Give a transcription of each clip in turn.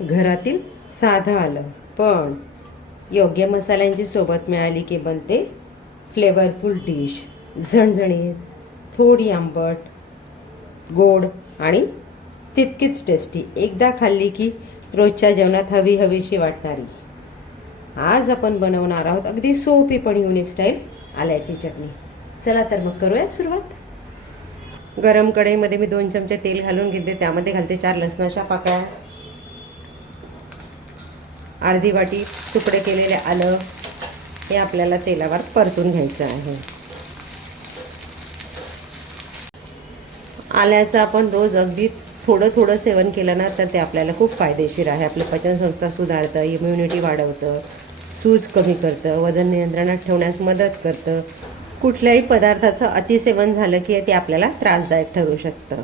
घरातील साधं आलं पण योग्य मसाल्यांची सोबत मिळाली की बनते फ्लेवरफुल डिश. झणझणीत, थोडी आंबट, गोड आणि तितकीच टेस्टी. एकदा खाल्ली की रोजच्या जेवणात हवी हवीशी वाटणारी. आज आपण बनवणार आहोत अगदी सोपी पण युनिक स्टाईल आल्याची चटणी. चला तर मग करूयात सुरुवात. गरम कढईमध्ये मी 2 चमचे तेल घालून घेते. त्यामध्ये घालते 4 लसणाच्या पाकळ्या, अर्धी वाटी तुकडे केलेले आलं. हे आपल्याला तेलावर परतून घ्यायचं आहे. आल्याचं आपण रोज अगदी थोडं थोडं सेवन केलं ना तर ते आपल्याला खूप फायदेशीर आहे. आपली पचनसंस्था सुधारतं, इम्युनिटी वाढवतं, सूज कमी करतं, वजन नियंत्रणात ठेवण्यास मदत करतं. कुठल्याही पदार्थाचं अतिसेवन झालं की ते आपल्याला त्रासदायक ठरू शकतं.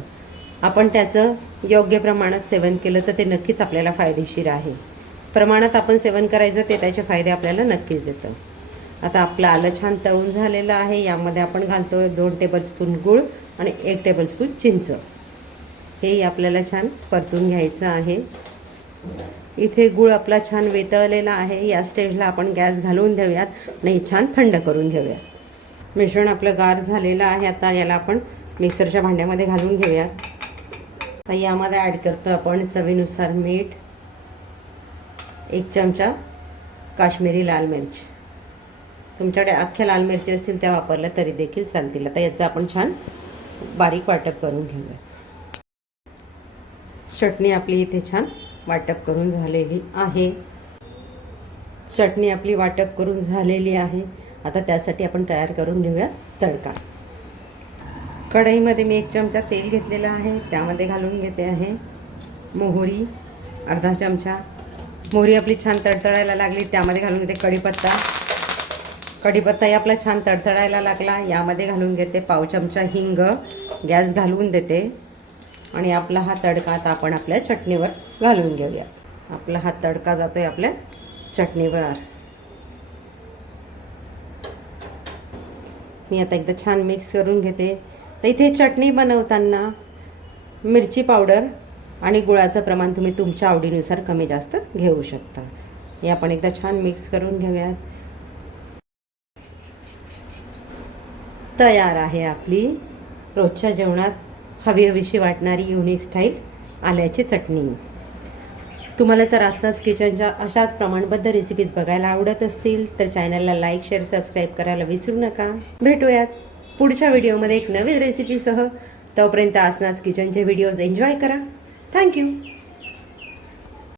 आपण त्याचं योग्य प्रमाणात सेवन केलं तर ते नक्कीच आपल्याला फायदेशीर आहे. प्रमाणात आपण सेवन करायचं ते त्याचे फायदे आपल्याला नक्कीच देतं. आता आपलं आलं छान तळून झालेलं आहे. यामध्ये आपण घालतो 2 टेबलस्पून गूळ आणि 1 टेबलस्पून चिंच. हेही आपल्याला छान परतून घ्यायचं आहे. इथे गूळ आपला छान वितळलेला आहे. या स्टेजला आपण गॅस घालून देऊयात आणि छान थंड करून घेऊयात. मिश्रण आपलं गार झालेलं आहे. आता याला आपण मिक्सरच्या भांड्यामध्ये घालून घेऊयात. आता यामध्ये ॲड करतो आपण चवीनुसार मीठ, 1 चमचा काश्मीरी लाल मिरच. तुमच्याकडे अख्ख्या लाल मिरची असतील त्या वापरल्या तरी देखील चालतील. आता याचं आपण छान बारीक वाटप करून घेऊया. चटणी आपली इथे छान वाटप करून झालेली आहे. चटणी आपली वाटप करून झालेली आहे. आता त्यासाठी आपण तयार करून घेऊया तडका. कढईमध्ये मी 1 चमचा तेल घेतलेलं आहे. त्यामध्ये घालून घेते आहे मोहरी, अर्धा चमचा. मोहरी आपली छान तडतडायला लागली त्यामध्ये घालून घेते कढीपत्ता. कढीपत्ताही आपला छान तडतडायला लागला. यामध्ये घालून घेते पाव चमचा हिंग. गॅस घालवून देते आणि आपला हा तडका आता आपण आपल्या चटणीवर घालून घेऊया. आपला हा तडका जातोय आपल्या चटणीवर. मी आता एकदा छान मिक्स करून घेते. तर इथे चटणी बनवताना मिरची पावडर आणि गुळाचं प्रमाण तुम्ही तुमच्या आवडीनुसार कमी जास्त घेऊ शकता. हे आपण एकदा छान मिक्स करून घेऊयात. तयार आहे आपली रोजच्या जेवणात हवी हवीशी वाटणारी युनिक स्टाईल आल्याची चटणी. तुम्हाला जर आसनाच किचनच्या अशाच प्रमाणबद्ध रेसिपीज बघायला आवडत असतील तर चॅनलला लाईक, शेअर, सबस्क्राईब करायला विसरू नका. भेटूयात पुढच्या व्हिडिओमध्ये एक नवीन रेसिपीसह. तोपर्यंत आसनाच किचनचे व्हिडिओज एन्जॉय करा. थँक्यू.